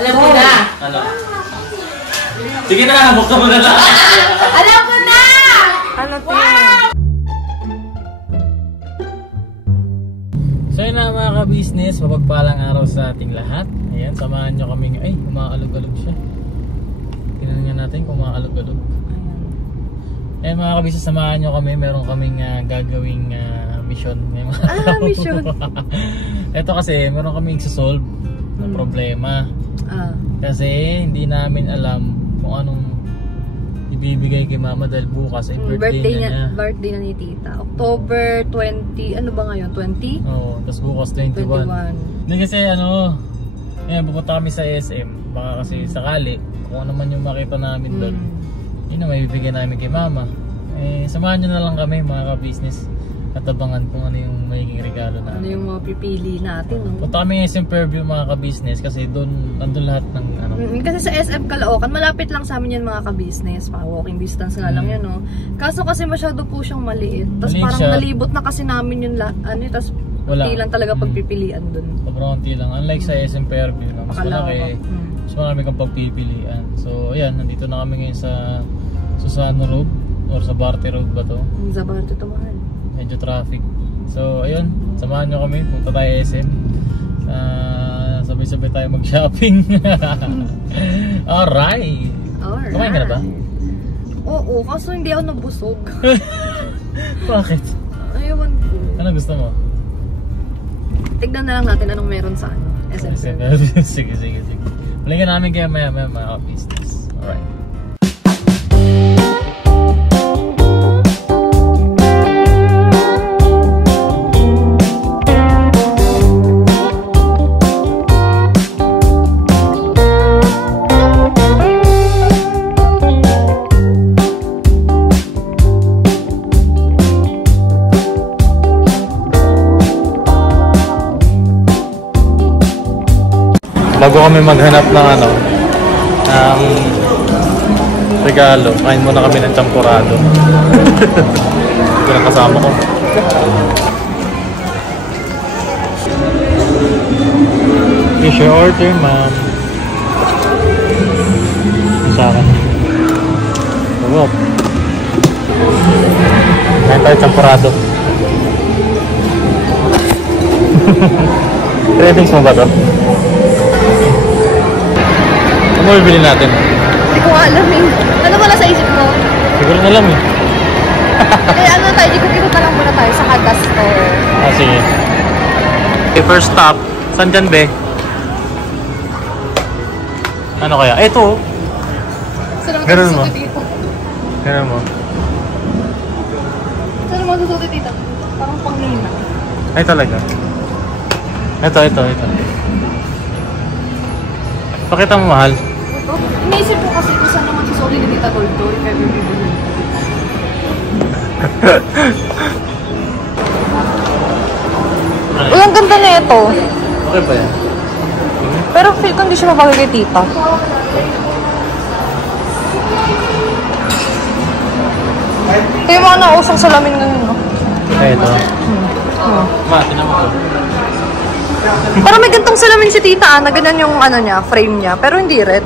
Alam ko na! Ano? Sige na, buksan mo na lang! Alam ko na! Ano, Tin? Wow! So yun na mga ka-business, mapagpalang araw sa ating lahat. Ayan, samahan nyo kami. Ay, umaalog-alog siya. Tingnan nga natin kung umaalog-alog. Ayan mga ka-business, samahan nyo kami. Meron kaming gagawing mission. Mission. Ito kasi, meron kaming isa-solve na problema. Kasi hindi namin alam kung anong ibibigay kay mama dahil bukas ay birthday na niya. Birthday na ni tita. October 20, ano ba ngayon? 20? Oo, tapos bukas 21. Hindi kasi ano, ayan, pupunta kami sa SM. Baka kasi sakali, kung ano man yung makita namin doon, yun na may bibigyan namin kay mama. Eh, samahan nyo na lang kami mga ka-business at abangan kung ano yung magiging regalo natin. Ano yung mga pipili natin, no? Punta kami sa SM Fairview mga ka-business kasi doon, nandun lahat ng ano. Kasi sa SM Caloocan, malapit lang sa amin yan mga ka-business. Mga walking distance nga lang yan, no? Kaso kasi masyado po siyang maliit. Tapos parang siya, nalibot na kasi namin yung ano, tapos hindi lang talaga pagpipilian doon. Sobrang konti lang. Unlike sa SM Fairview, no? Mas malaki. Mas marami kang pagpipilian. So, ayan, nandito na kami ngayon sa Susano Road or sa Barte Road ba to? Sa Barte to, mahal. Medyo traffic. So, ayun, samahan nyo kami. Punta tayo SM. Sabay-sabay tayo mag-shopping. Alright! Kumain ka na ba? Oo, kaso hindi ako nabusog. Bakit? Ayawan ko. Ano gusto mo? Tignan na lang natin anong meron sa ano, SM. Sige. Balikan namin kayo maya mga business. Alright. Bago kami maghanap ng ano, ng regalo, kain muna kami ng champurado. Ito na kasama ko. Is your order, ma'am? Sa akin. Sarap. Kain tayo champurado. Cravings mo ba ito? Ano bibili natin? Hindi ko alam eh. Ano wala sa isip mo? Siguro na lang eh. Kaya ano tayo, ikot-ikot na lang muna tayo sa Hadas Store. Sige. Okay, first stop. Saan dyan, be? Ano kaya? Ito. Saan naman Ganun mo? susuti dito? Ganun mo? Saan naman susuti dito? Parang panghina. Ay talaga. Ito. Pakita mo mahal. Ito? Iniisip ko kasi kung saan naman susuti ni Tita Toltoy. Kaya bibili. Uy, ang ganda na ito. Okay ba yan? Pero feel ko hindi siya mabagay kay tita. Ito yung mga nausang salamin ngayon, no? Ay, ito. Ma, tinan mo ito. Parang may gantong salamin si tita, na ganyan yung ano niya, frame niya. Pero hindi red.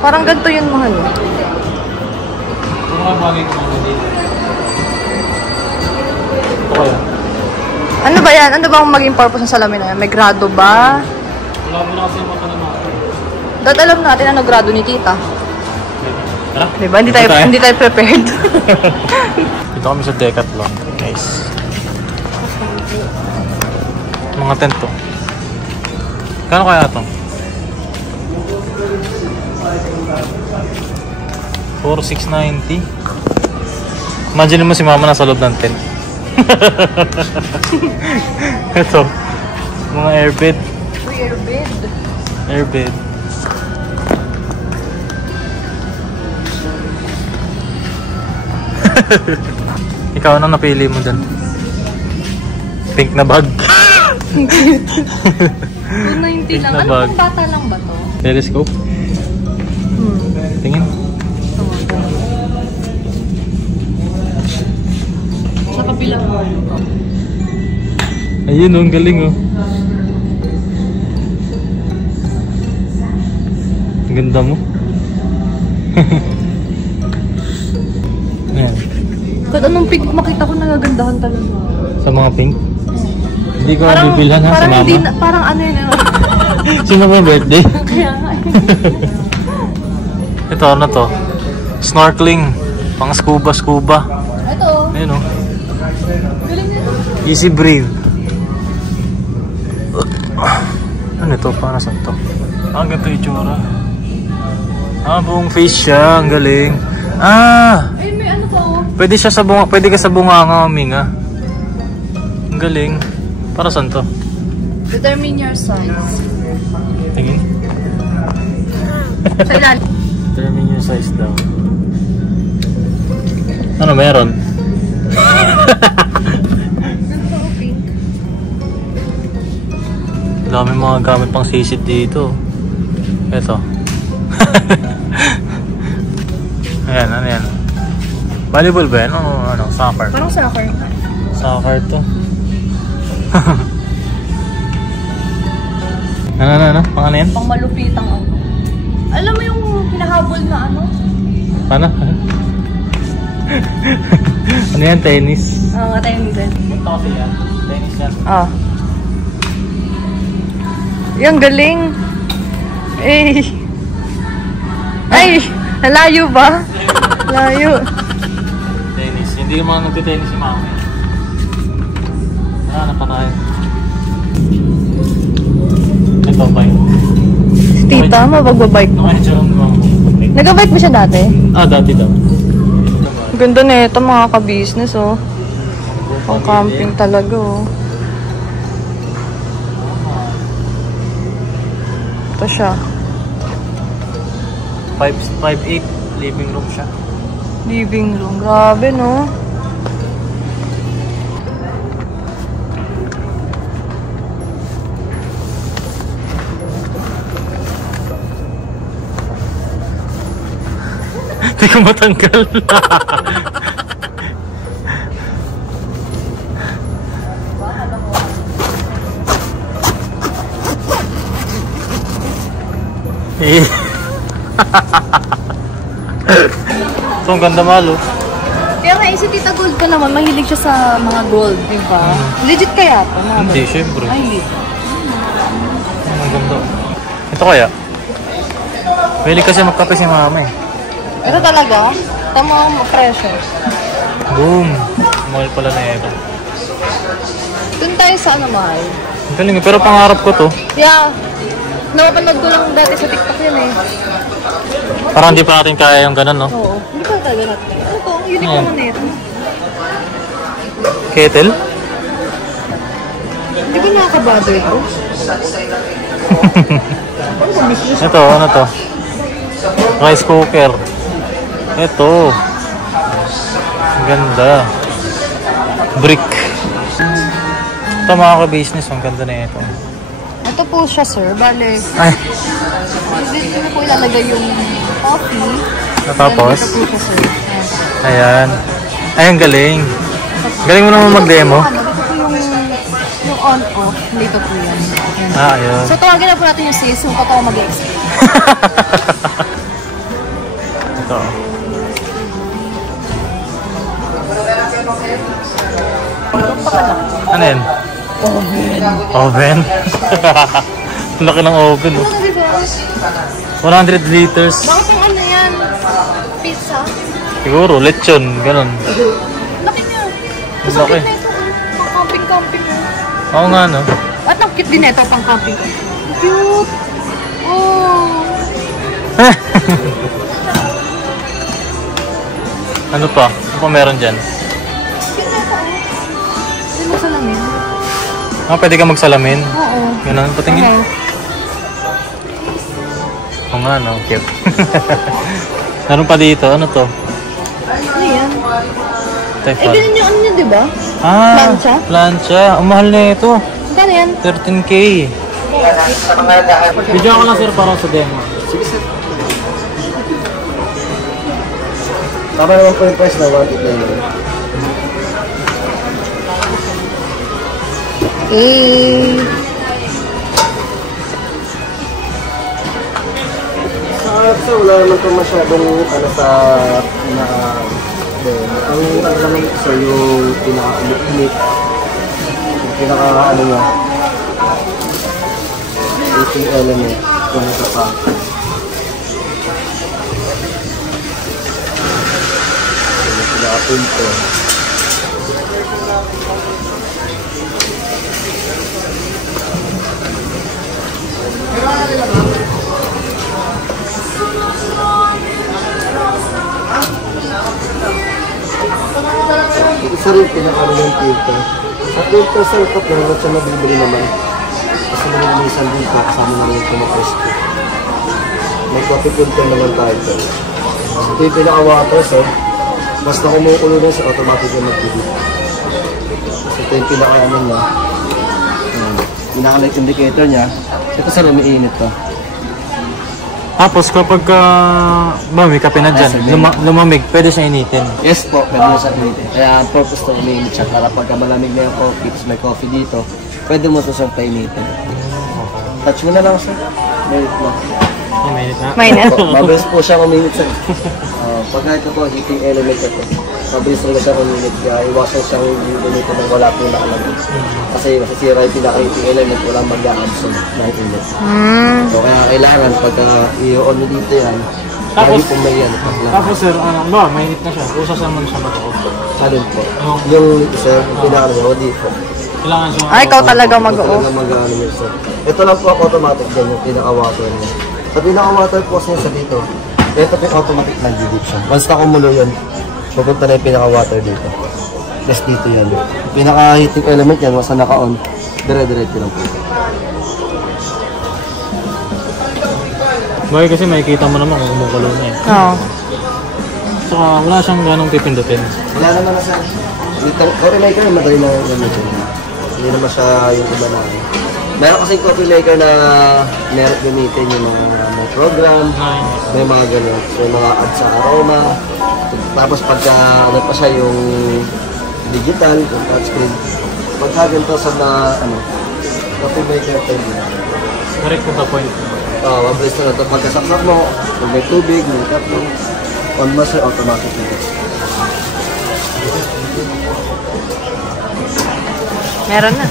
Parang ganito yun, mahal. Ito mga bagay ko dito. Ito kaya? Ano ba yan? Ano ba ang maging purpose ng salamin na yan? May grado ba? Wala mo na kasi yung mata naman. Dahil alam natin ano grado ni tita. Tara. Diba? Hindi tayo prepared. Dito kami sa Decathlon. Nice. Mga tent to. Kano kaya ito? 4,690. Imagine mo si mama nasa loob ng tent. Ito. Mga airbed. Airbed. Ikaw, anong napili mo dyan? Pink na bag. 290 lang. Ano pang bata lang ba to? Telescope? Tingin. Sa kabila mo. Ayun, ang galing oh. Ganda mo. Ayan. Kahit anong pink makita ko, nagagandahan talaga. Sa mga pink? Hindi ko mabibilhan ha, sa mama. Parang ano yun. Sino ba birthday? Kaya nga. Ito, ano to? Snorkeling. Pang scuba. Ito. Ayun o. Galing nito. Easy breathe. Ano ito? Para saan to? Ang ganito yung itsura. Buong face siya. Ang galing. Ay, may ano to. Pwede siya sa bunga. Pwede ka sa bunganga, Minga. Ang galing. Para saan to? Determine your size. Tingin. Sa ilan? Determine your size daw. Ano meron? Ganito ko pink. Dami mga gamit pang sisid dito. Ito. Ayan, ano yan? Volleyball ba yan? Ano, soccer? Parang soccer. Soccer to. Ano? Pang ano yan? Pang malupitang ano. Alam mo yung hinahabol na ano? Paano? Ano yan? Tennis? Nga tennis din. Ito kasi yan. Tennis yan. Yung galing. Ay! Nalayo ba? Layo. Tennis. Hindi yung mga nagtitennis si mama. Na tayo. Ito, bike. Si tita, magbabike mo. Nag-bike mo siya dati? Dati daw. Ganda na ito mga ka-business oh. Pang camping talaga oh. Ito siya. 5'8", living room siya. Living room. Grabe no. Hindi ko matanggal. So, ang ganda malo. Kaya nga, si Tita Gold ka naman, mahilig siya sa mga gold, di ba? Legit kaya ito? Hindi, syempre. Ay, hindi. Ang ganda. Ito kaya? Pwede kasi magkape si mama eh. Ito talaga? Tama mo, presyo. Boom! Mahal pala na ito. Doon tayo sa ano, mahal? Ang galing, pero pangarap ko to. Yeah. Napapanood ko lang dati sa TikTok yun eh. Parang hindi pa natin kaya yung ganun, no? Oo. Hindi pa talaga natin. Ano to? Ang unique naman nito. Kettle? Hindi ba nakakabado ito? Ito, ano to? Rice cooker. Ito. Ang ganda. Brick. Ito mga ka-business, ang ganda na ito. Ito po siya, sir. Bale. Ay. Dito na po ilalagay yung coffee. Tapos? Ito po siya, sir. Ayan. Ay, ang galing. Galing mo naman mag-demo. Dito po yung on-off. Dito po yan. Ayun. So, tawagin na po natin yung sis. Yung ako mag-explain. Ito. Ano yan? Oven? Laki ng oven. Oh. 100 liters. Bakit yung ano yan? Pizza? Siguro, lechon. Ganon. Laki niya. Laki. Masakit na ito. Pang camping-camping. Oo nga, no? At ang cute din ito pang camping. Cute! Oh! Ano pa? Ano pa meron dyan? Cute na ito. Hindi mo salamin. Pwede ka magsalamin? Oo. Ganon, patingin. Okay. Oo nga, no? Cute. Meron pa dito. Ano to? Ano yan? Tefal. Ganyan yung ano niya, di ba? Plancha? Plancha. Ang mahal na ito. Kano yan? 13K. Video ko lang sir para sa demo. Sige sir. Tama naman po yung price na 1 na yun. sir, wala naman ito masyadong ano sa ang ano naman ito sir, yung pinaka-init. Yung pinaka-ano nga. Heating element. Kung ito pa. Yung pinaka-filter. Isa rin pinakano yung filter. Sa filter sir, ito pinangat siya mabibili naman. Kasi naman may isang filter, kasama na rin ito na-presto. May coffee filter naman tayo sir. Ito yung pinaka-water sir. Basta kumukulo na sa automatic yung mag-delete. Kasi ito yung pinaka-ano niya. Pinaka-light indicator niya. Ito sir, umiinit to. Tapos kapag may kape na dyan, lumamig, pwede siya initin. Yes po, pwede mo siya initin. Kaya ang purpose to umiinit siya para pagka malamig na yung coffee, may coffee dito, pwede mo ito siyang painitin. Touch mo na lang sir. Mainit mo. Mainit na? Mainit. Mabilis po siya uminit sir. Pagka ito po, heating element ito. Mabilis rin siya uminit. Kaya iwasan siyang gumito nang wala po nakalagay. Kasi masisira yung pinaka-heating element, walang mag-a-absorb ng init. So kaya kailangan pagka i-on mo dito yan, lagi po may yan. Tapos sir, mainit na siya. Usas naman siya mag-off. Alin po? Yung sir, yung pinaka-ano dito. Kailangan siya Ikaw talaga mag-off. Mag-ano yun sir. Ito lang po automatic dyan yung pinaka-water niya. Sa pinaka-water po niya sa dito, ito po automatic nag-delete siya. Once na kumulo yun, pupunta na yung pinaka-water dito. Plus dito yan. Pinaka-heating element yan, once na naka-on, dire-diretso lang po. Bagay kasi makikita mo naman kung kumukulo niya eh. Oo. Saka wala siyang ganong pipindutin. Wala naman na sir. Coffee maker, madali na yung gamit yun. Hindi naman siya yung iba na. Meron kasing coffee maker na meron gamitin yung mga program, may mga gano'n. So yung mga add sa aroma. Tapos pagka ano pa siya yung digital, yung touchscreen. Pagka ganito sa na coffee maker tayo. Direct to the point. Mabilis na ito. Pagkasaksak mo, kung may tubig, may tap mo, on mo siya, automatic na. Meron na.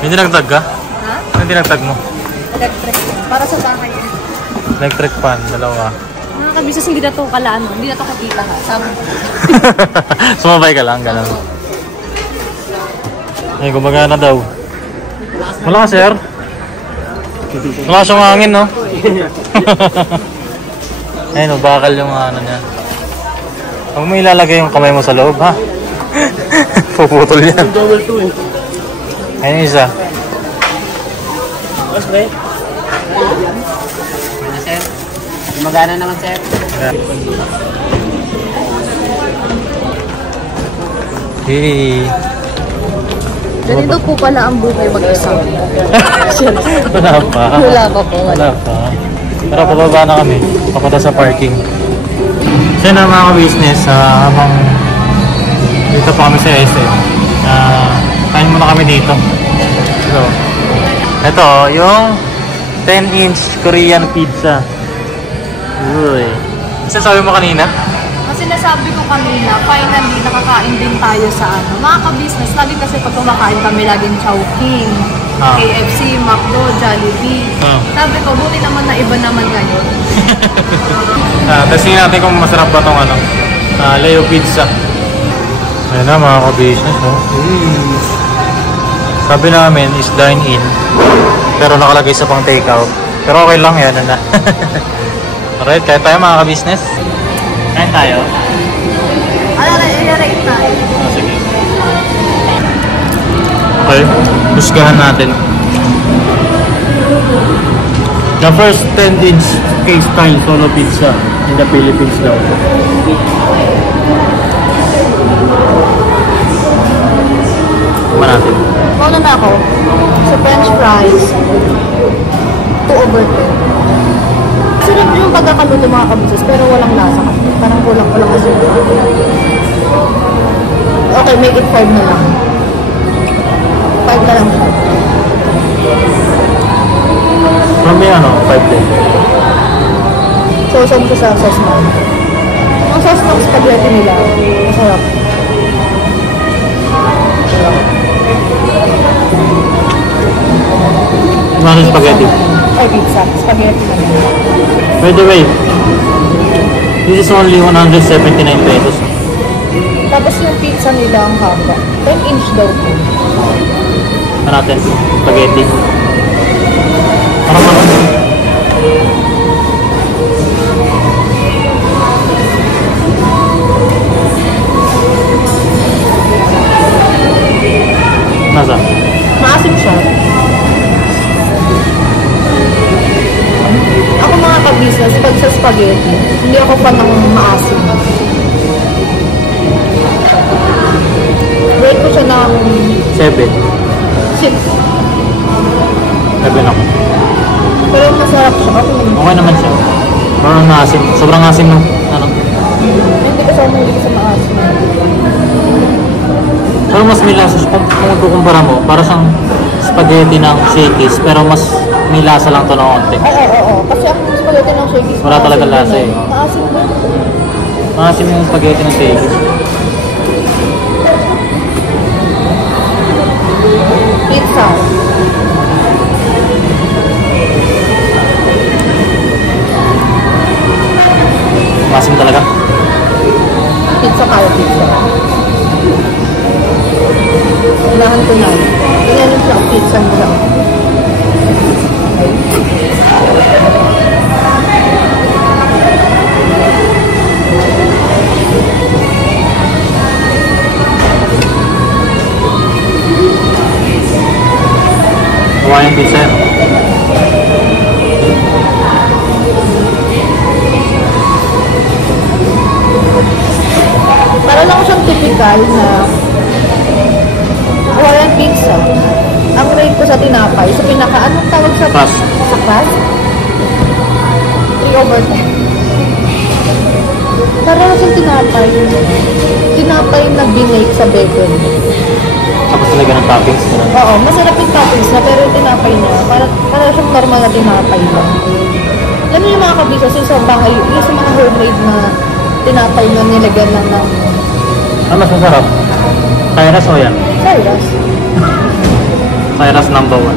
Hindi nagtag ka? Ha? Hindi nagtag mo? Electric. Para sa bahay. Electric fan, dalawa. Mga kabisnes, hindi na to kalaan. Hindi na to kakita ha. Sabi ko. Sumabay ka lang, gano'n. Ay, gumagana daw. Wala ka, sir. Wala siyang hangin, no? Ayun, bakal yung ano niya. Huwag mo ilalagay yung kamay mo sa loob, ha? Puputol yan. Ayun isa. Boss, ba? Sir? Magana naman, sir. Hey. Ganito po pala ang buhay mag-isa. Wala pa. Wala pa po. Wala pa. Pero pababa na kami. Papunta sa parking. So na mga business, habang dito pa kami sa SM. Kain muna kami dito. So, ito yung 10-inch Korean pizza. Uy. Kasi sabi mo kanina? Kasi nasabi ko kanina, finally nakakain din tayo sa mga ka-business. Lagi kasi pag kumakain kami, laging Chowking, KFC, McDo, Jollibee. Sabi ko, buti naman na iba naman ngayon. Testing natin kung masarap ba itong Leo Pizza. Ayan na mga ka-business. Sabi namin is dine-in. Pero nakalagay sa pang take-out. Pero okay lang yan. Alright, kaya tayo mga ka-business. Kain tayo. Ano na, i-rate tayo. Sige. Okay, husgahan natin. The first 10-inch K-style solo pizza in the Philippines daw. Kuma natin. Mauna na ako. Sa French fries, 2/10. Sarap yung pagkakaluto mga kabisnes, pero walang lasa kasi. Parang kulang-kulang kasi. Okay, make it 5 na lang. 5 na lang. From mo yung ano, 5 din. Sausaw ko sa sauce mo. Ang sauce ng spaghetti nila, masarap. Ano spaghetti? Ay, pizza. Spaghetti na yan. By the way, this is only 179 pesos. Tapos yung pizza nila ang haba. 10 inch daw po. Ano natin? Spaghetti. Ano? Nasa? Maasim siya. Ako mga ka-business, pag sa spaghetti, hindi ako pa ng maasim. Rate ko siya ng 7. 6. 7 ako. Pero masarap siya. Okay naman siya. Parang asim. Sobrang asim no? Ano? Hindi ko sa maasim. Pero mas may lasa siya. Kung kukumpara mo, para siyang spaghetti ng Shakey's, pero mas may lasa lang to na konti. Oo. Kasi ang spaghetti ng Shakey's, wala talaga lasa eh. maasim ba? Maasim yung spaghetti ng Shakey's. Pizza. Maasim talaga. Pizza kaya pizza. Unahan ko na. Ganyan yung pizza nila. Hawaiian pizza yan. Para lang siyang typical na Hawaiian pizza. Ang rate ko sa tinapay, sa pinaka, anong tawag sa Crust. Sa crust? 3/10. Para lang siyang tinapay. Tinapay na binake sa bacon. Tapos talaga ng toppings. Oo, masarap yung toppings na, pero yung tinapay niya, para siyang normal na tinapay lang. Yan yung mga kabisas, yung sa bahay, yung sa mga homemade na tinapay na nilagyan lang ng Ano mas masarap? Kairas o yan? Kairas. Kairas number 1.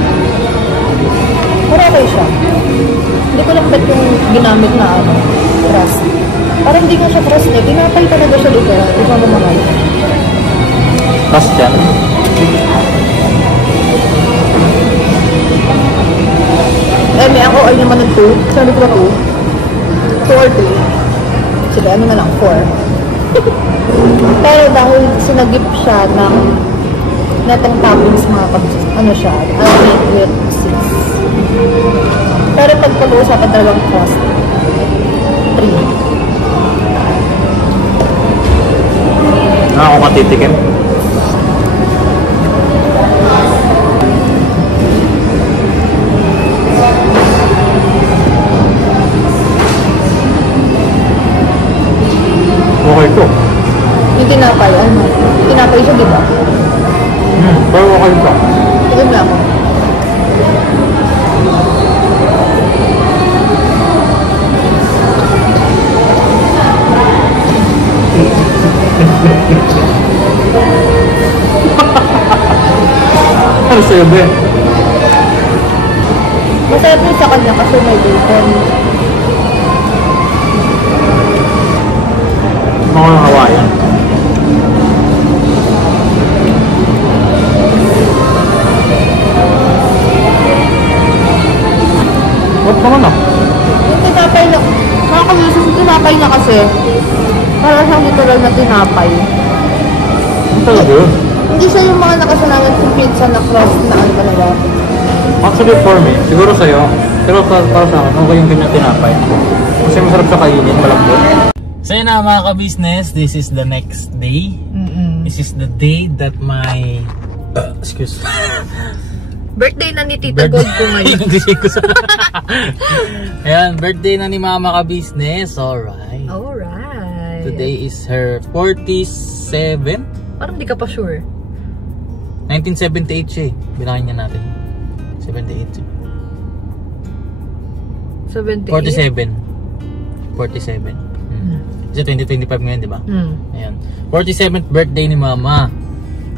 Pero okay siya. Hindi ko lang ba't yung ginamit na crust. Parang hindi ko siya crust niya. Tinapay talaga siya literal. Di ba mamahal? Crust yan. May ako ay naman ng 2. Sabi ko ba 2? 2 or 3? Sige, ano na lang, 4. Pero dahil sinagip siya ng netong toppings mga kabisas, ano siya, I'll make it 6. Pero pag pag-uusapan talagang crust, 3. Ako matitikim. Okay to. Yung tinapay, ano? Tinapay siya, di ba? Pero okay to. Tigam lang ako. Ano sa'yo, Ben? Masarap yung sa kanya kasi may bacon. Mga Hawaiian. What naman ah? Yung tinapay na, mga kabisas, yung tinapay na kasi, para siyang literal na tinapay. Ano talaga yun? Hindi siya yung mga nakasananan kong pizza na crust na ano talaga. Actually for me, siguro sa'yo, pero para sa akin, okay yung ganyan tinapay. Kasi masarap siya kainin, malambot. So yun na mga ka-business, this is the next day. This is the day that my... excuse. Birthday na ni Tita Gold ko ngayon. Ayan, birthday na ni Mama ka-business. Alright. Alright. Today is her 47th? Parang di ka pa sure. 1978 siya eh. Binahin niya natin. 78 siya. 47. 47. Kasi 2025 ngayon, di ba? Ayan. 47th birthday ni Mama.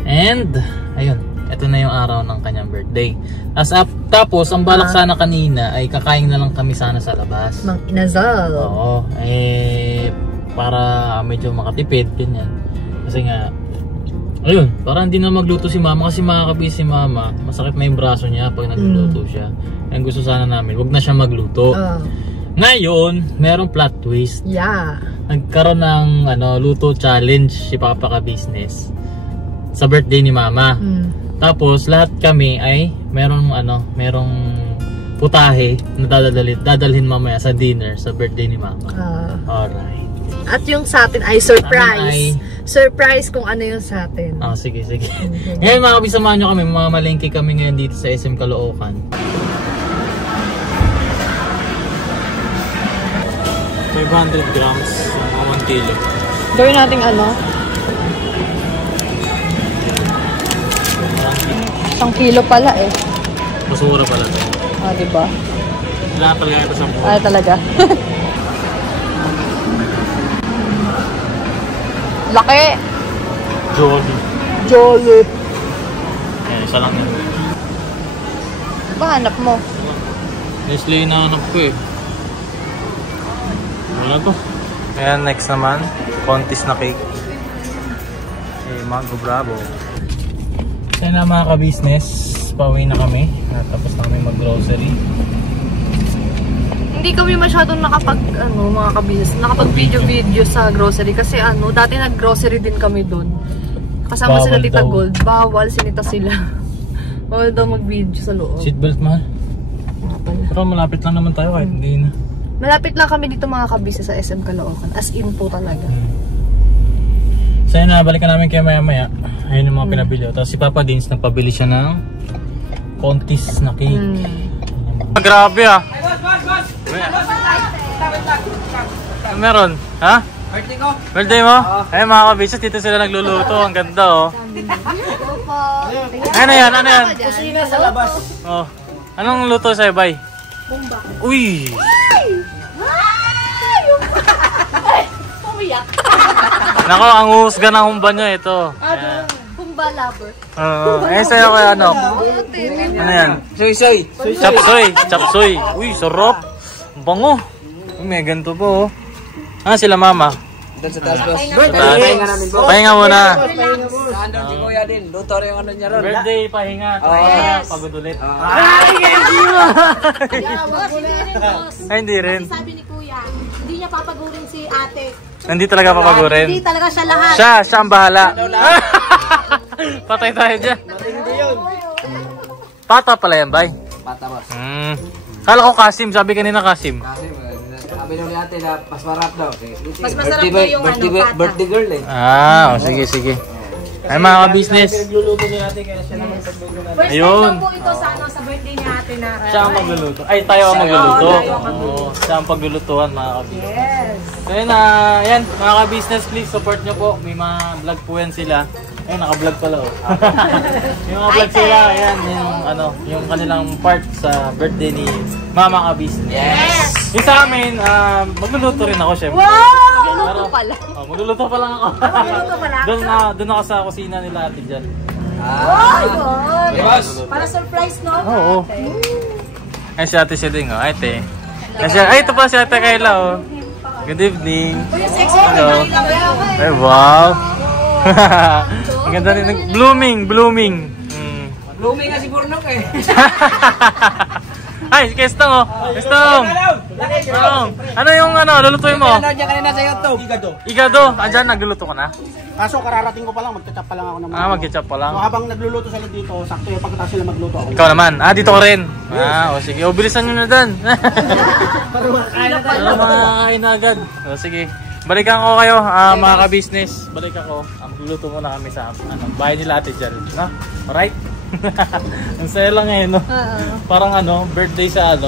And, ayun. Ito na yung araw ng kanyang birthday. Tapos, ang balak sana kanina ay kakain na lang kami sana sa labas. Mang inasal. Oo. Para medyo makatipid. Ganyan. Kasi nga, ayun. Para hindi na magluto si Mama. Kasi makakabis si Mama. Masakit na yung braso niya pag nagluluto siya. Ang gusto sana namin, wag na siya magluto. Ngayon, merong plot twist. Yeah. Nagkaroon ng luto challenge si Papa Ka Business sa birthday ni Mama. Tapos lahat kami ay merong putahe na dadalhin mamaya sa dinner sa birthday ni Mama. Alright. At yung sa atin ay surprise. Surprise kung ano yung sa atin. Sige. Ngayon mga kabis, samahan nyo kami. Mamalengke kami ngayon dito sa SM Caloocan. 500 grams, 1 kilo. Gawin natin ano? 1 kilo pala eh. Masura pala ito. Diba? Wala talaga ito sa buhay. Talaga. Laki! Jolly. Isa lang yun. Ba hanap mo? Nestle na hanap ko eh. Wala to. Ayan, next naman. Contis na cake. Mango Bravo. Kaya na mga ka-business, pauwi na kami. Tapos na kami mag-grocery. Hindi kami masyadong mga ka-business, nakapag-video sa grocery. Kasi dati nag-grocery din kami doon. Kasama sila Tita Gold. Bawal, sinita sila. Bawal daw mag-video sa loob. Seatbelt mahal. Pero malapit lang naman tayo kahit hindi na. Malapit lang kami dito mga kabisa sa SM Caloocan. As in po talaga. So yun na, balikan namin kayo maya-maya. Ayun yung mga pinabili. Tapos si Papa Dins, nagpabili siya ng Contis na cake. Grabe ah. Meron? Ha? Birthday ko. Birthday mo? Ayun mga kabisa, dito sila nagluluto. Ang ganda oh. Ano yan? Kusina sa labas. Oh. Anong luto sa'yo, bay? Bumba. Uy! Pumiyak. Nako, ang husga ng humba nyo ito. Bumba lover. Sa'yo kaya ano? Ano yan? Soy. Chapsoy. Uy, sarap. Bango. Uy, may ganito po oh. Sila Mama. Doon sa taas, boss. Pahinga namin, boss. Pahinga muna. Saan si Kuya din? Luto rin yung niya ron. Birthday, pahinga. Pagod ulit. Ay, hindi rin. Sabi ni Kuya, hindi niya papagurin si ate. Hindi talaga papagurin. Hindi talaga siya lahat. Siya ang bahala. Patay tayo dyan. Pata pala yan, bay. Pata, boss. Kala ko Kasim, sabi kanina Kasim. Kasi sabi nung ate na mas marap daw. Mas masarap daw yung pata. Birthday girl eh. Sige. Ay mga ka-business. Nagluluto ni ate kaya siya naman pagluluto. First time po ito sa birthday ni ate na. Siya ang magluluto. Ay, tayo ang magluluto. Siya ang paglulutuan mga ka-business. Yes. So yun, yan, mga ka-business, please support nyo po. May mga vlog po yan sila. Ayun, naka-vlog pala oh. Yung mga vlog sila, ayan, yung kanilang part sa birthday ni Mama Ka-business. Yes! Yung sa amin, magluluto rin ako syempre. Magluluto pala. Magluluto pa lang ako. Magluluto pala? Doon ako sa kusina nila ate dyan. Boss. Para surprise, no? Oo. Ay, si ate Siding oh. Ate. Ay, ito pa si ate Kayla oh. Good evening. Kuya, sexy. Hello. Ay, wow. Ang ganda rin. Blooming. Blooming nga si Burnok eh. Ay, si Kestong oh. Kestong. Ano yung lulutuin mo? Ano dyan kanina sa YouTube? Igado. Andyan, nagluluto ka na? Kaso kararating ko pa lang, mag-ketchup pa lang ako naman. Mag-ketchup pa lang. So habang nagluluto sila dito, sakto yung pagkatapos sila magluto ako. Ikaw naman. Dito ka rin. Sige. Bilisan nyo na dyan. Para makakain na tayo. Para makakain na agad. Sige. Balikan ko kayo, mga ka-business. Balikan ko. Magluluto muna kami sa bahay nila ate Jal. Alright? Ang saya lang eh, no? Parang birthday sa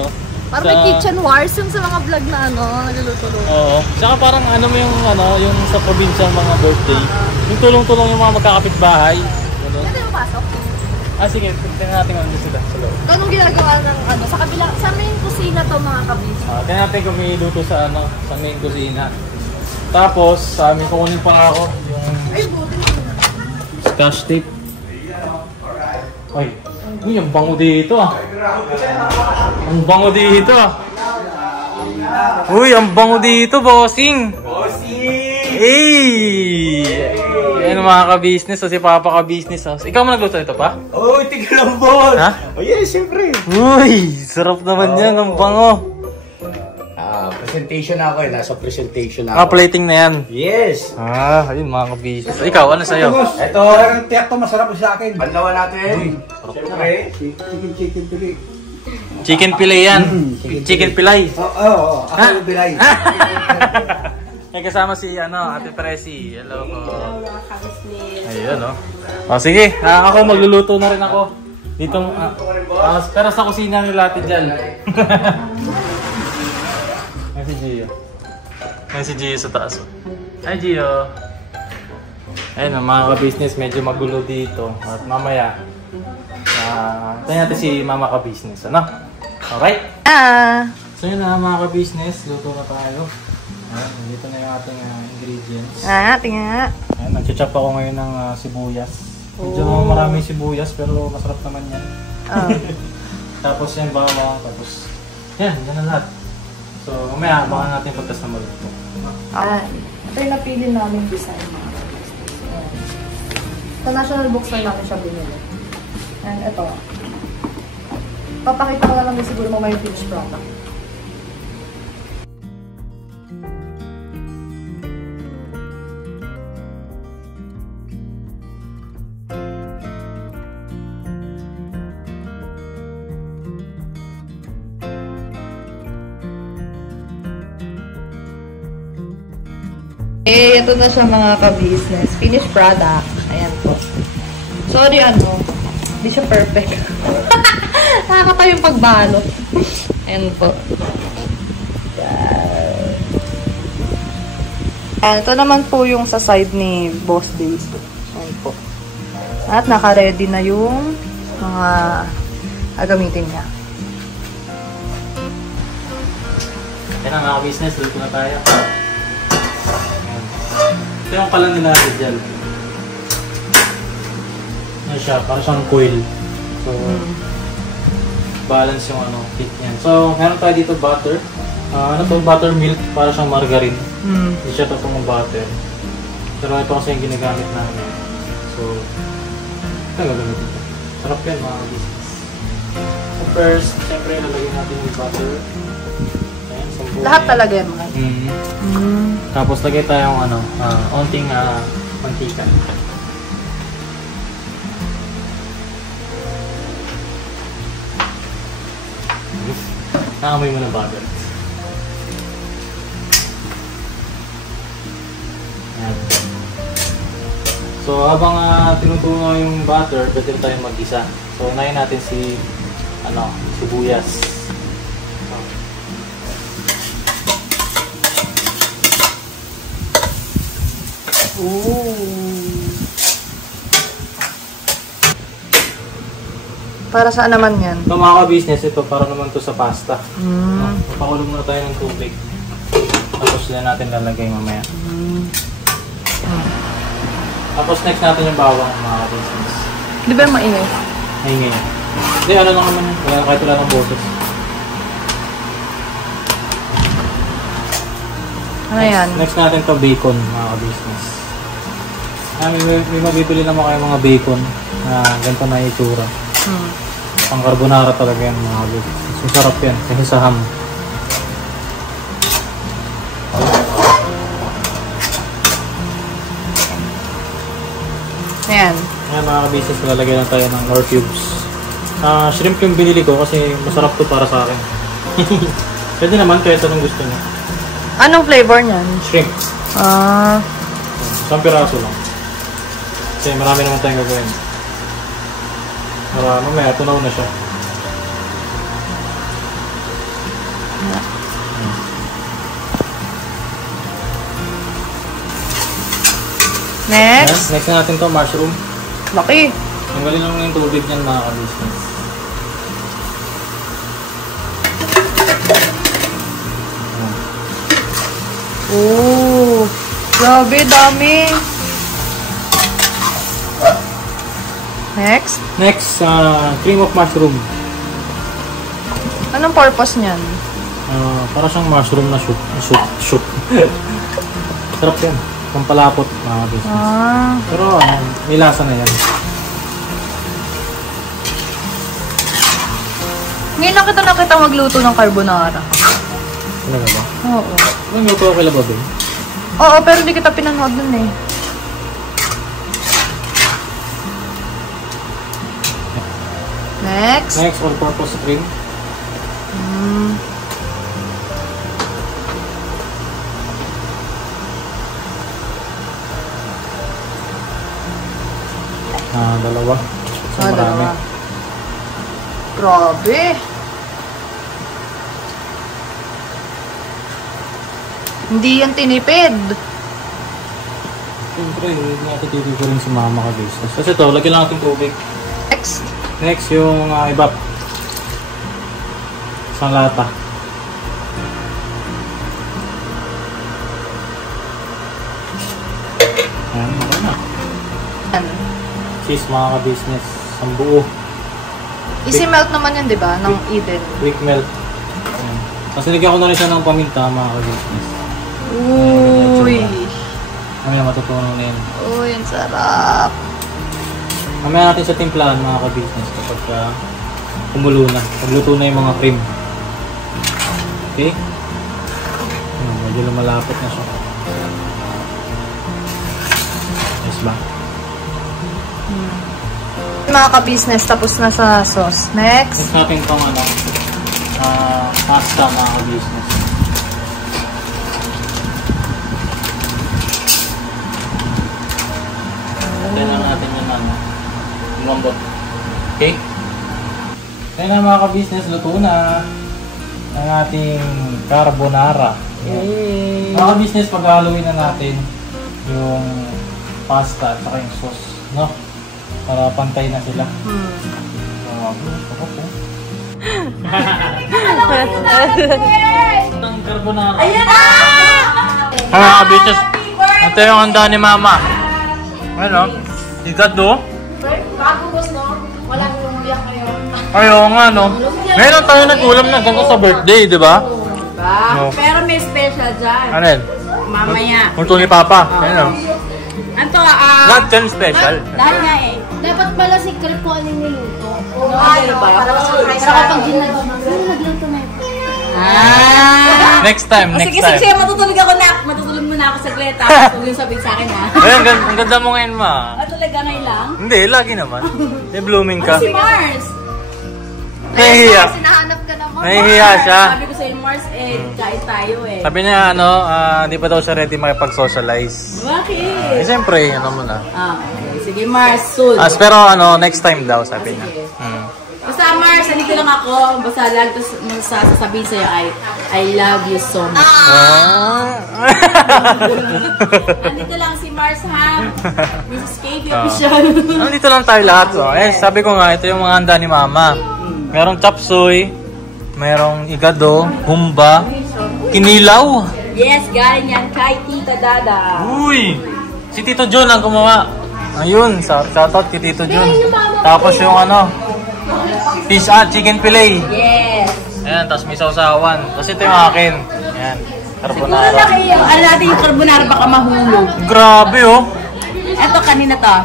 Parang may kitchen wars yung sa mga vlog na nagluluto-luto. Oo. Tsaka parang yung sa probinsyang mga birthday. Yung tulong-tulong yung mga magkakapit-bahay. Pwede yung pasok? Sige. Tingnan natin kung ano sila sa loob. Anong ginagawa ng sa kabila, sa main kusina to mga ka-business. Tingnan natin kung may luto sa ano, sa main kusina. Tapos, may kukunin pa ako yung scotch tape. Ay, uy, ang bango dito ah. Ang bango dito ah. Uy, ang bango dito, bossing. Hey! Ayan mga ka-business, si Papa ka-business. Ikaw mo nagluto ito pa? Oh, tigil lang, boss. Ha? Oh, yes, siyempre. Uy, sarap naman yan, ang bango. Presentation ako eh. Nasa presentation ako. Plating na yan. Yes. Ayun mga ka-business. Ikaw, ano sa'yo? Ito. Tiyak to, masarap sa akin. Banlawan natin. Siyempre. Chicken pili. Chicken fillet yan. Chicken pilay. Oo. Ako yung bilay. May kasama si Ate Presi. Hello po. Mga ka-business. Ayun, no? Sige, ako magluluto na rin ako. Dito, pero sa kusina nila Ate Jan. Ay, si Gio. Ay, si Gio sa taas. Hi, Gio. Ayun, mga ka-business, medyo magulo dito. At mamaya, tayo natin si Mama ka-business, ano? Alright? So yun na mga ka-business, luto na tayo. Ayan, dito na yung ating ingredients. Tingnan. Ayan, nag-chop ako ngayon ng sibuyas. Medyo maraming sibuyas pero masarap naman yan. Tapos yan bawang, tapos yan na lahat. So mamaya abangan natin pagkas na maluto. Ito yung napili namin design mga ka-business. Sa National Bookstore namin siya binili. And ito. Papakita ko na lang siguro mo may finished product. Ito na siya mga ka-business. Finished product. Ayan po. Sorry, hindi siya perfect. Nakakatawa yung pagbalot. Ayan po. Ayan, ito naman po yung sa side ni Boss Dave. Ayan po. At naka-ready na yung mga gagamitin niya. Ayan na mga business, luto na tayo. Ito yung kalan nila natin dyan. Ano siya, parang siyang coil. So, balance yung heat niyan. So, meron tayo dito butter. Buttermilk, para siyang margarine. Hindi siya totoong butter. Pero ito kasi yung ginagamit namin. So, ito yung gagawin dito. Sarap yan mga business. So first, siyempre lalagyan natin yung butter. Ayan, Lahat talaga yan mga. Tapos lagay tayong onting mantika. Nakamoy mo na butter. Ayan. So habang tinutunaw yung butter, pwede tayong mag-isa. So unahin natin si sibuyas. Para saan naman yan? Ito mga ka-business, ito para naman to sa pasta. Papakulong muna tayo ng tubig. Tapos na natin lalagay mamaya. Tapos next natin yung bawang mga ka-business. Di ba maingay? Maingay. Hindi, lang naman yun. Kahit wala ng boses. Ano yan? Next natin to bacon mga ka-business. May mabibili naman kayo mga bacon na ganito na itsura. Pang carbonara talaga yan mga ka-business. Masarap yan kasi sa ham. Ayan. Ayan mga ka-business, lalagyan lang tayo ng nor cubes. Shrimp yung binili ko kasi masarap to para sa akin. Pwede naman kahit anong gusto niya. Anong flavor niyan? Shrimp. Isang piraso lang. Kasi marami naman tayong gagawin. Mamaya, tunaw na siya. Next. Next na natin to mushroom. Laki. Tanggalin lang yung tubig niyan mga ka-business. Oh, grabe, dami. Next. Next, cream of mushroom. Anong purpose niyan? Para siyang mushroom na soup. Sarap yan. Pampalapot, mga business. Pero may lasa na yan. Ngayon lang kita nakita magluto ng carbonara. Talaga ba? Oo. Anong luto ako kila Babe? Oo, pero hindi kita pinanood nun eh. Next. Next, all-purpose cream. Dalawa. So, marami. Dalawa. Grabe. Hindi yan tinipid. Siyempre, hindi natin titigo rin si mama ka business. Kasi ito, lagyan lang natin tubig. Next. Next, yung ibap. Isang lata. Ayan, okay na. Cheese, mga ka-business. Ang buo. Easy melt naman yan, di ba? Ng Eden. Quick melt. Ayan. Tapos nilagyan ko na rin siya ng paminta, mga ka-business. Uy. Mamaya matutunan na yun. Uy, ang sarap. Mamaya natin sa timplahan, mga ka-business, kapag kumulo na. Pagluto na yung mga cream. Okay? Medyo lumalapot na siya. Yes ba? Mga ka-business, tapos na sa sauce. Next. Next natin itong pasta, mga ka-business. Tayo na natin yung lumambot. Okay? Tayo na, mga ka-business, luto na ang ating carbonara. Yay! Mga ka-business, pag-haluin na natin yung pasta at saka yung sauce, no? Para pantay na sila. Ang carbonara. Ayan na! Mga ka-business, ito yung handa ni mama. Ano? Igado? Bago boss, no? Walang lumulyak kayo. Ayaw nga, no? Meron tayo nag-ulam na ganito sa birthday, di ba? Ba? Pero may special dyan. Ano yun? Mamaya. Muto ni Papa. Ano? Anto, Not ten special. dahil nga eh. Dapat pala secret ko anong niluto. Oo, ano ba? Para surprise Pero kapag nagluto na yun. Next time, next Sige, time. sige, matutulog ako na. Matutulog muna ako saglit. Tapos huwag yung sabihin sa akin, ha? Ayun, ang ganda mo ngayon, ma. Talaga ngayon lang? Hindi, lagi naman. May blooming ka. Si Mars. Nahihiya. Sinahanap ka naman. Nahihiya siya. Sabi ko sa'yo, Mars, kain tayo eh. Sabi niya, hindi pa daw siya ready makipag-socialize. Bakit? Siyempre, mo na. Okay. Sige, Mars, soon. Pero next time daw, sabi niya. Basta Mars, andito lang ako. Basta lang, tapos sasabihin sa'yo ay, I love you so much. Andito lang si Mars, ha? Mrs. KB official. Nandito lang tayo lahat. Sabi ko nga, ito yung mga handa ni Mama. Merong chop suey, merong igado, humba, kinilaw. Yes, galing yan kay Tita Dada. Uy! Si Tito John ang gumawa. Ayun, shoutout kay Tito John. Tapos yung fish chicken fillet. Yes. Ayan, tapos may sausawan. Tapos ito yung akin. Ayan, Siguro carbonara. na kayo, natin yung carbonara baka mahulog. Grabe, oh. Eto, kanina to.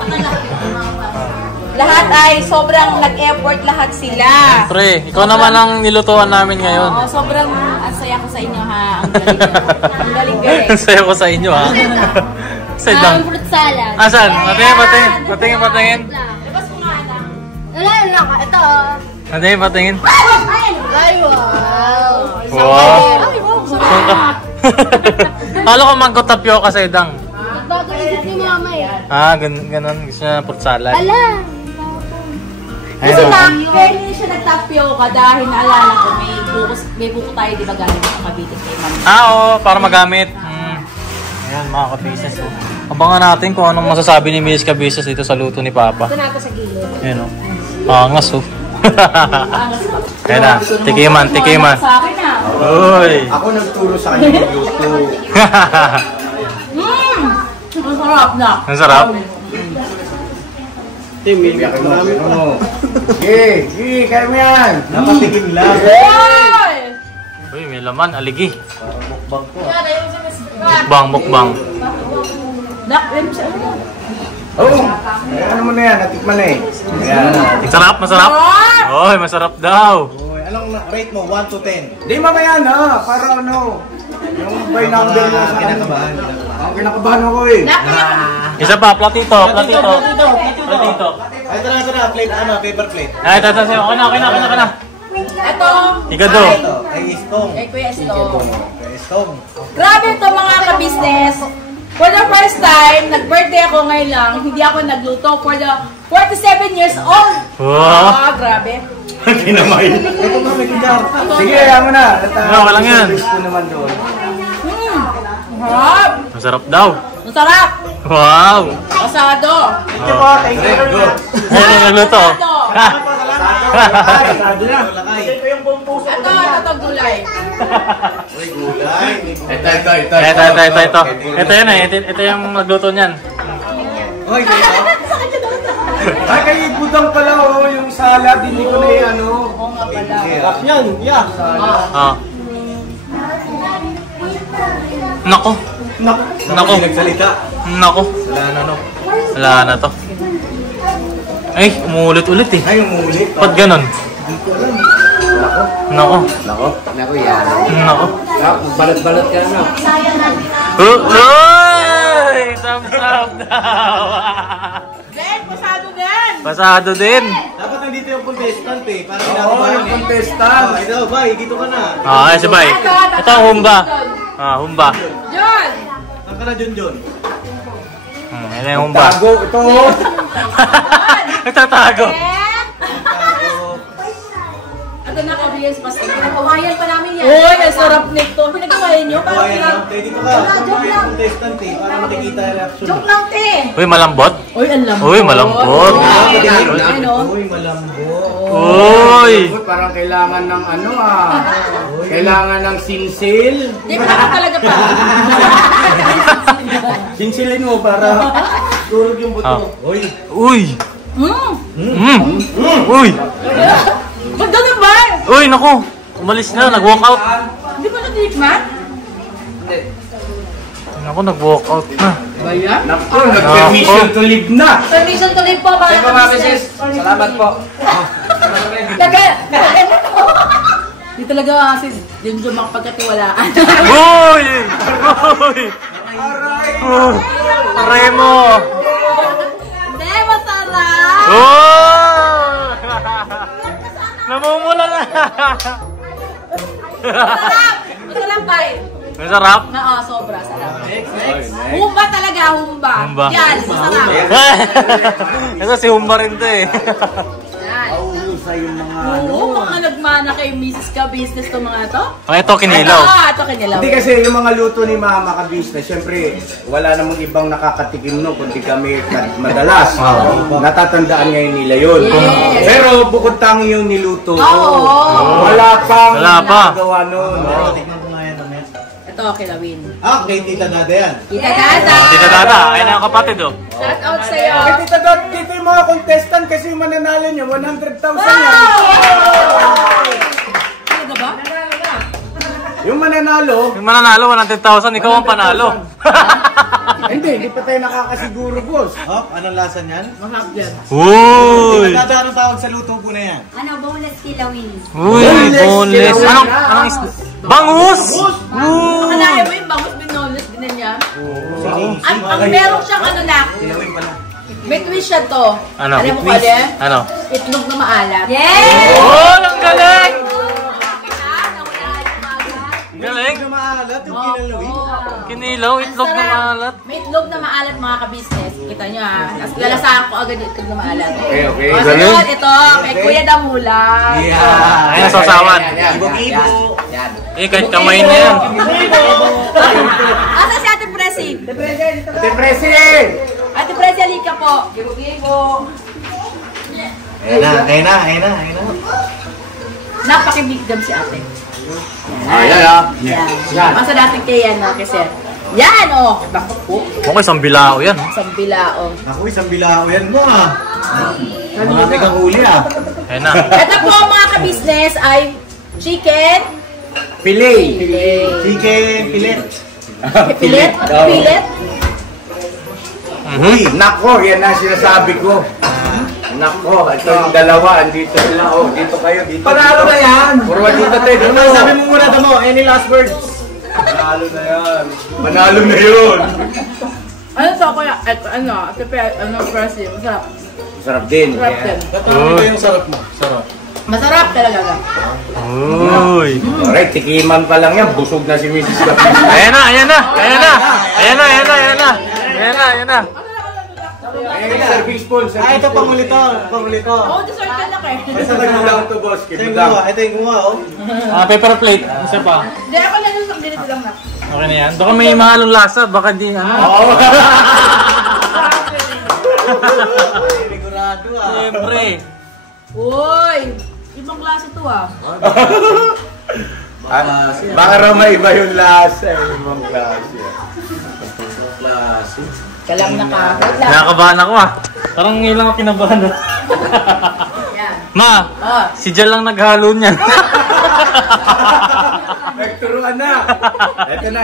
Lahat ay sobrang nag-effort lahat sila. Pre, ikaw naman ang nilutuan namin ngayon. Oo, sobrang ang saya ko sa inyo, ha? Ang galing. Ang galing. Ang saya ko sa inyo, ha? Sedang. Fruit salad. Asan? Patingin. Labas ko nga, anak. Wala lang ka. Ito. Patingin. Ay, wow. Wow. Kala ko magkotapyo ka sa edang. Bago isip ni mama eh. Ganun. Gusto niya fruit salad. Ala. Kasi kaya hindi siya nagtapyoka dahil naalala ko may buko tayo, di ba, galing sa Cavite kay mama. Oo, para magamit. Ayan, mga ka-business. Abangan natin kung anong masasabi ni Miss Ka-business dito sa luto ni Papa. Ito na ako sa gilid. Ayan, Angas, Ayan na, tikiman. Sa akin, ha? Uy! Ako nagturo sa kanya magluto. Ang sarap na. Ang sarap. Bibiyakin mo. Sige, kaya mo yan. Napatikim lang. Hoy! Uy, may laman, aligi. Mukbang. Nakrim siya. Oo. Ano mo na yan? Natikman na eh. Ayan. Masarap, masarap. Uy, masarap daw. Anong rate mo? 1 to 10? Di mamaya na. Para ano. Yung by number mo sa Kinakabahan. Kinakabahan ako eh. Isa pa, platito. Platito. Ito na. Plate, paper plate. Ay, ito. Okay na. Ito. Tigado. Ito, kay Istong. Kay Kuya Estong. Kay Istong. Grabe ito mga ka-business. For the first time, nag-birthday ako ngayon lang. Hindi ako nagluto. For the 47 years old. Wow. Grabe. Kinamay. Ito ba may kudyar? Sige, kaya mo na. Wala lang yan. Service ko naman doon. Sarap. Masarap daw. Masarap. Wow. Asado. Ito po, thank you very much. Ano nagluto? Sabi na. Ito gulay. Ito. Ito yun eh. Ito yung nagluto niyan. Hoy, kayo. Ay, kay Budang pala oh, yung salad, hindi ko na yung ano. Oo nga pala. Sarap yan. Yeah. Ah. Nako. Nako. Nagsalita. Nako. Wala na to. Ay, umuulit-ulit eh. Ay, umulit. Ba't ganon? Nako. Naku yan. Nako. Balat-balat ka na. Uy! Thumbs-up daw! Ben, pasado din. Pasado din. Dapat nandito yung contestant eh. Para Oo, kinakabahan yung eh. contestant. Ito, bay, dito ka na. Ah, si Bay. Ito ang humba. Ah, humba. John. Saan ka na, Junjun? Ito yung humba. Tago, ito. Nagtatago. Ito na ka-audience pastel. Pinagawayan pa namin yan. Uy, ang sarap nito. Pinagawayan nyo? Parang Bayan pinag... lang. Tayo dito ka. Joke lang. Contestant eh. Para makikita yung reaction. Joke lang, te. Uy, malambot. Uy, ang lambot. Uy, malambot. Ano? Uy, malambot. Uy! Parang kailangan ng ano ah. Kailangan ng sinsil. Di ba ako talaga pa? Sinsilin mo para turog yung Ah. buto. Uy. Uy! Uy! Ba't ganun ba? Uy, naku! Umalis na, nag-walk out. Hindi ko na-tikman? Naku, nag-walk out na. Ba yan? Naku, nag-permission to live na. Permission to live po, mga ka-business. Salamat po. Di talaga kasi yung makapagkatiwalaan. Uy! Uy! Remo! Hindi, masarap! Oh! Namumula na! Masarap! Masarap ba eh? Masarap? Sobra sarap. Humba talaga, humba. Humba. Yan, masarap. Ito si Humba rin to eh. Yan. Sa yung mga Oo, mga nagmana kay Mrs. Ka-Business to mga to. Ito, kinilaw. Ito kinilaw. Hindi kasi yung mga luto ni Mama Ka-Business, syempre wala namang ibang nakakatikim no kundi kami madalas. Natatandaan ngayon nila yun. Yes. Pero bukod tangi yung niluto, Oo. wala pang Wala pa. nagawa nun. Tignan ko nga yan mamaya. Ito, kilawin. Kay Tita Nada yan. Kita Dada! Tita Dada, ayun ang kapatid oh. Shout out sa'yo. Ay, Tita Dot, dito yung mga contestant kasi yung mananalo nyo, 100,000 yan. Talaga ba? Yung mananalo, Yung mananalo, 100,000, ikaw ang panalo. hindi pa tayo nakakasiguro, boss. Hop, anong lasa niyan? Masarap yan. Uy! Tita Nada, anong tawag sa luto po na yan? Ano, boneless kilawin. Uy, boneless. Anong isda? Bangus! Uy! Kanaya mo yung bangus binoles, ganyan niya. Ang meron siyang ano na, Tilawin pala. may twist siya to. Ano? Alam mo kali? Ano? Itlog na maalat. Yes! Oh, ang galing! Galing! Yung maalat, yung kinalawin. Kinilaw, itlog na maalat. May itlog na maalat mga ka-business. Kita nyo ha. Tapos lalasahan ko agad yung itlog na maalat. Okay, okay. O, Galing. sunod, ito, kay Kuya Damula. Ayun, sasawan. Ibo-ibo. Eh, kahit kamay na yan. Asa si Ate Presi? Ate President! Ate Presi, halika po. Gibo-gibo. Ayun na. napakibigdam si ate. Ayan. Yan. Masa natin kay yan, kay Sir. Yan, oh. Bakit po? Okay, isang bilao yan. Isang bilao. Ako, isang bilao yan mo ah. Marami kang huli ah. Ayan na. Ito po mga ka-business ay chicken. Filet. Chicken filet. Pilit. Pilit. Uy, nako, yan ang sinasabi ko. Nako, ito yung dalawa, andito sila. Oh, dito kayo, dito. Panalo na yan. Puro dito tayo. Ano sabi mo muna mo? Any last words? Panalo na yan. Panalo na yun. Ano sa kuya? Ito, presi. Masarap. Sarap din. Masarap din. Ano ba yung sarap mo? Sarap. Masarap talaga. Uy. Alright, tikiman pa lang yan. Busog na si Mrs. Kapis. Ayan na, ayan na. Ayan na. Ayan na, ayan na, ayan na. Ayan na, ayan na. Serving spoon. Ah, ito pangulito. Pangulito. Oh, dessert ka na kayo. Ito lang ito, boss. Ito yung gumawa. Ito yung gumawa, oh. Paper plate. Isa pa. Hindi, ako lang yung ganito lang na. Okay na yan. Baka may mahalong lasa. Baka di, ano. Oo. Sigurado ah. Siyempre. Uy! Ibang klase to ah. Baka raw may iba yung lasa. Ibang klase. Klase. Kalang nakahod lang. Nakakabahan ako ah. Parang ngayon lang ako kinabahan ah. Yan. Ma, Ah. si Jal lang naghalo niyan. Nagturuan na. Ito na.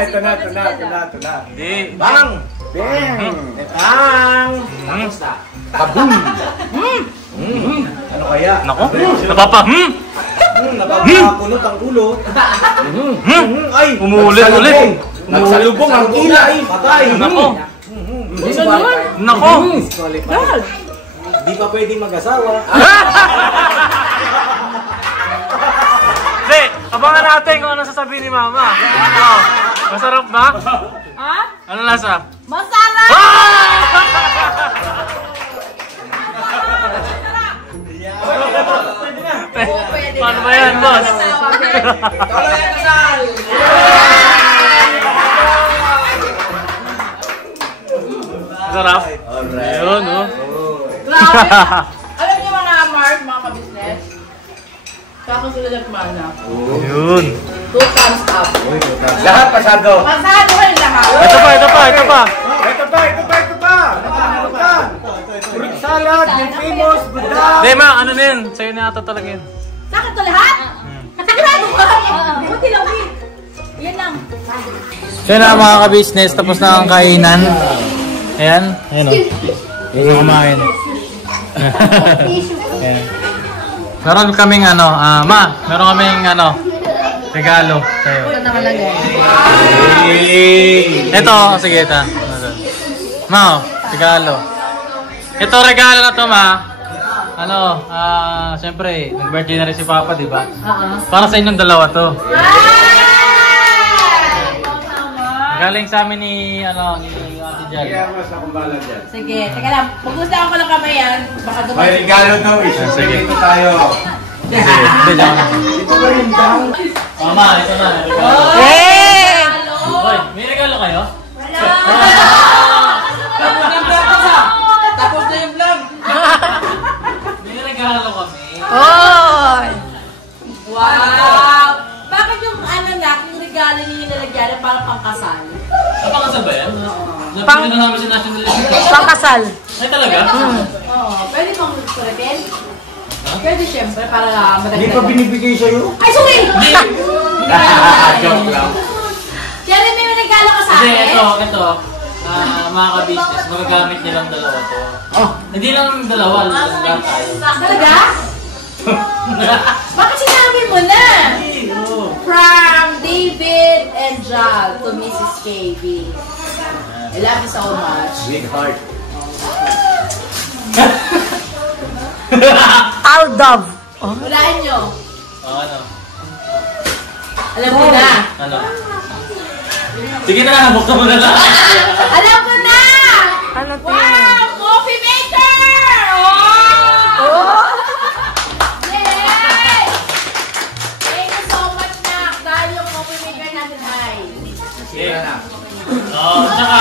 Hindi. Bang! Bang! Bang! Kaboom! Ano kaya? Nako, napapa, Napapakunot ang ulo. Ay! Umuulit-ulit. Nagsalubong ang kilay! Patay! Nako. Isa naman. Nako. Dahil. Di pa pwedeng mag-asawa. Hindi, abangan natin kung ano sasabihin ni Mama. Oh, masarap ba? Ha? Ano lasa? Masarap! Paano ba yan, boss? Masarap? Ayun, oh. Grabe. Alam niyo mga Mark, mga ka-business? Kakasunod at mana. Ayun. 2 thumbs up. Lahat pasado! Masado kayo lahat. Ito pa, ito pa, ito pa. Ito pa! Fruit salad, yung famous, budak! Hindi, Ma, ano na yun? Sa'yo na ata talaga yun. Sakit to lahat? Sigurado ba? Buti lang, wait. Yan lang. So yun na mga ka-business, tapos na ang kainan. Ayan, ayan o. Ayan kumain. Ayan. Meron kaming ano, Ma, meron kaming ano, regalo sa'yo. Ito nakalagay. Ito, sige ito. Ma, regalo. Ito regalo na to, Ma. Ano, siyempre, nag-birthday na rin si Papa, di ba? Para sa inyong dalawa to. Galing sa amin ni, ano, ni Ate Jal. Sige, teka lang. Pag-gustahan ko lang kamay yan. Baka May dumating. regalo daw, Sige. ito tayo. Sige, hindi lang. Mama, ito na. Regalo. Hey! Hoy, may regalo kayo? Tapos na yung vlog. May regalo kami. Oy! Wow! Bakit yung ano na, yung regalo niyo yung nilagyan para pangkasal? Napakasal ba yan? Napakasal na namin si National League. Pangkasal. Ay talaga? Oo. Pwede bang sulitin? Pwede syempre para Hindi pa madagdagan. binibigay sa'yo? Ay, sorry! Joke lang. Jerry, may regalo ka sa Hindi, akin? ito. Mga ka-business, magagamit nilang dalawa to. Oh, hindi lang dalawa, lang tayo. Talaga? Bakit sinabi mo na? From David and Jal to Mrs. KB. I love you so much. Big heart. Aldov. Walain nyo. Ano? Alam mo na. Ano? Sige na, buksan mo na lang. Alam ko na! Ano, te? Wow! Coffee maker! Oh! Yay! Thank you so much, Nak. Dahil yung coffee maker natin ay. Sige na. Tsaka,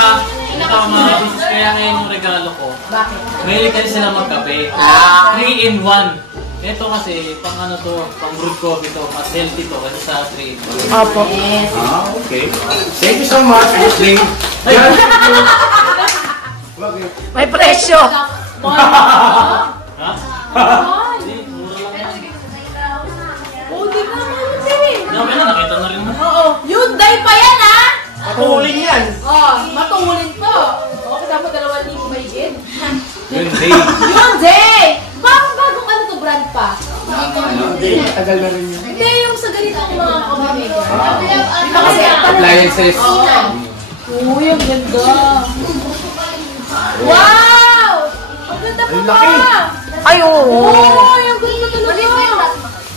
ito mga business, kaya ngayon yung regalo ko. Bakit? Mahilig kasi sila magkape. 3 in 1. Ito kasi, pang ano to, pang brewed coffee to, mas healthy to kasi sa 3. Opo. Okay. Thank you so much, Miss Ling. May presyo. Ha? Hindi, mura lang yan. Oh, di na naman. Dami na, nakita na rin mo. Oo. Hyundai pa yan, ha? Patuling yan. Oh, matulin to. Okay, dapat 2,000 mahigit. Hyundai. Hyundai! Parang bagong ano to, brand pa. Hyundai. Tagal na rin yun. Hindi, yung sa ganitong mga coffee maker. Di ba kasi, Appliances. uy, ang ganda. Wow! Ang ganda pa pa! Ay, oo. Uy, ang ganda talaga.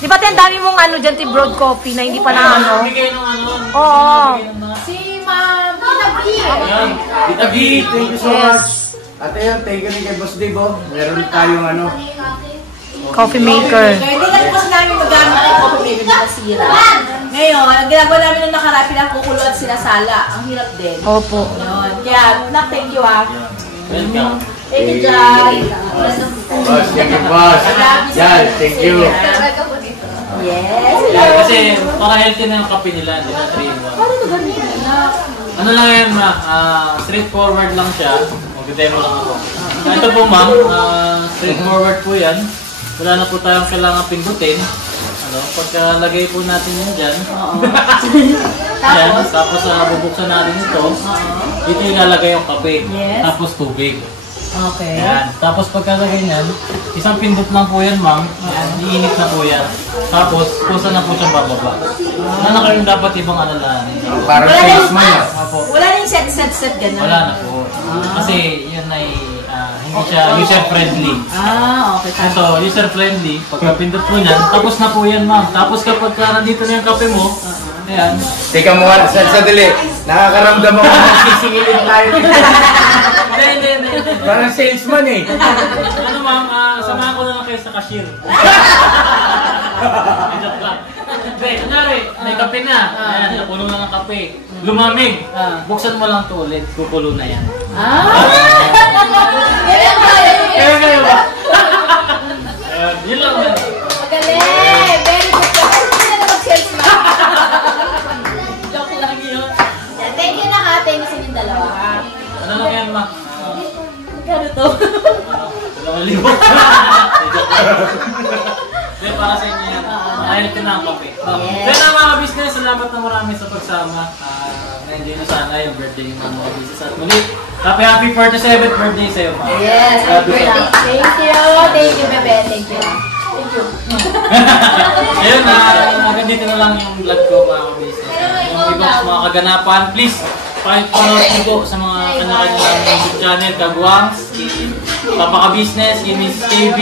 Di ba ang dami mong ano dyan, brewed coffee na hindi pa na ano? Bigay ng ano. Oo. Bigay ng mga... Si Ma'am Pinagi. Ayan. Tita B, thank you so much. At ayun, thank you rin kay Boss Dave. Meron tayong ano. Coffee maker. Hindi na po kasi namin magamit ang coffee maker na nasira. Ngayon, ang ginagawa namin nung nakarapin ang kukulo at sinasala. Ang hirap din. Opo. Yun. Kaya, thank you ha. Welcome. Thank you, Jai. Boss, thank you, boss. Yan, thank you. Yes. Yan, kasi para healthy na yung kape nila, hindi na 3-in-1. Paano ito gamitin na? Ano lang yan, ma? Straightforward lang siya. Mag-demo lang ako. Ito po, ma'am. Straightforward po yan. Wala na po tayong kailangan pindutin. Ano, pagkalagay po natin yan dyan. Yan, tapos bubuksan natin ito. Dito ilalagay yung kape. Yes. Tapos tubig. Okay. Yan. Tapos pagkalagay niyan, isang pindot lang po yan, ma'am. Yan, iinit na po yan. Tapos, kusa na po siyang bababa. Wala na kayong dapat ibang alalahanin. Parang salesman yan. Opo. Wala rin set gano'n. Wala na po. Kasi yun ay hindi siya user-friendly. Okay. Ito, user-friendly. Pagkapindot mo yan, tapos na po yan, ma'am. Tapos kapag nandito na yung kape mo, ayan. Teka mo nga, sadali. Nakakaramdam ako na sisingilin tayo. Hindi. Parang salesman eh. Ano, ma'am, samahan ko na lang kayo sa cashier. Joke lang. Hindi, kunyari, may kape na. Ayan, napuno na ng kape. Lumamig. Buksan mo lang ito ulit. Kukulo na yan. Kaya kayo ba? Yun lang yan. Magaling! Very good ka. Pero hindi na mag-salesman. Joke lang yun. Yeah, thank you na ha. Thank you sa inyong dalawa. Ano lang yan, ma? Magkano to? 2,000. Hindi, para sa inyo yan. Dahil ito na ang kape. Kaya na mga business, salamat na marami sa pagsama. Ngayon na sana yung birthday ng mga business at muli. Happy 47th birthday sa'yo, ma. Yes, happy birthday. Thank you. Thank you, bebe. Thank you. Thank you. Ayun, hanggang dito na lang yung vlog ko, mga business. Yung iba mga kaganapan, please, pakipanood nyo po sa mga kanya-kanya YouTube channel, Kagwangs, Papa Ka-Business, kay Miss KB,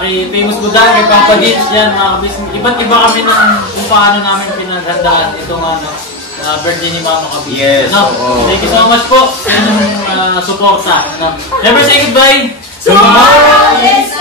kay Famous Budan, kay Papa Dins, yan mga ka-business. Iba't iba kami ng kung paano namin pinaghandaan itong birthday ni Mama Ka-Business. Yes, No? Thank you so much po sa inyong suporta. No? Never say goodbye! Tomorrow is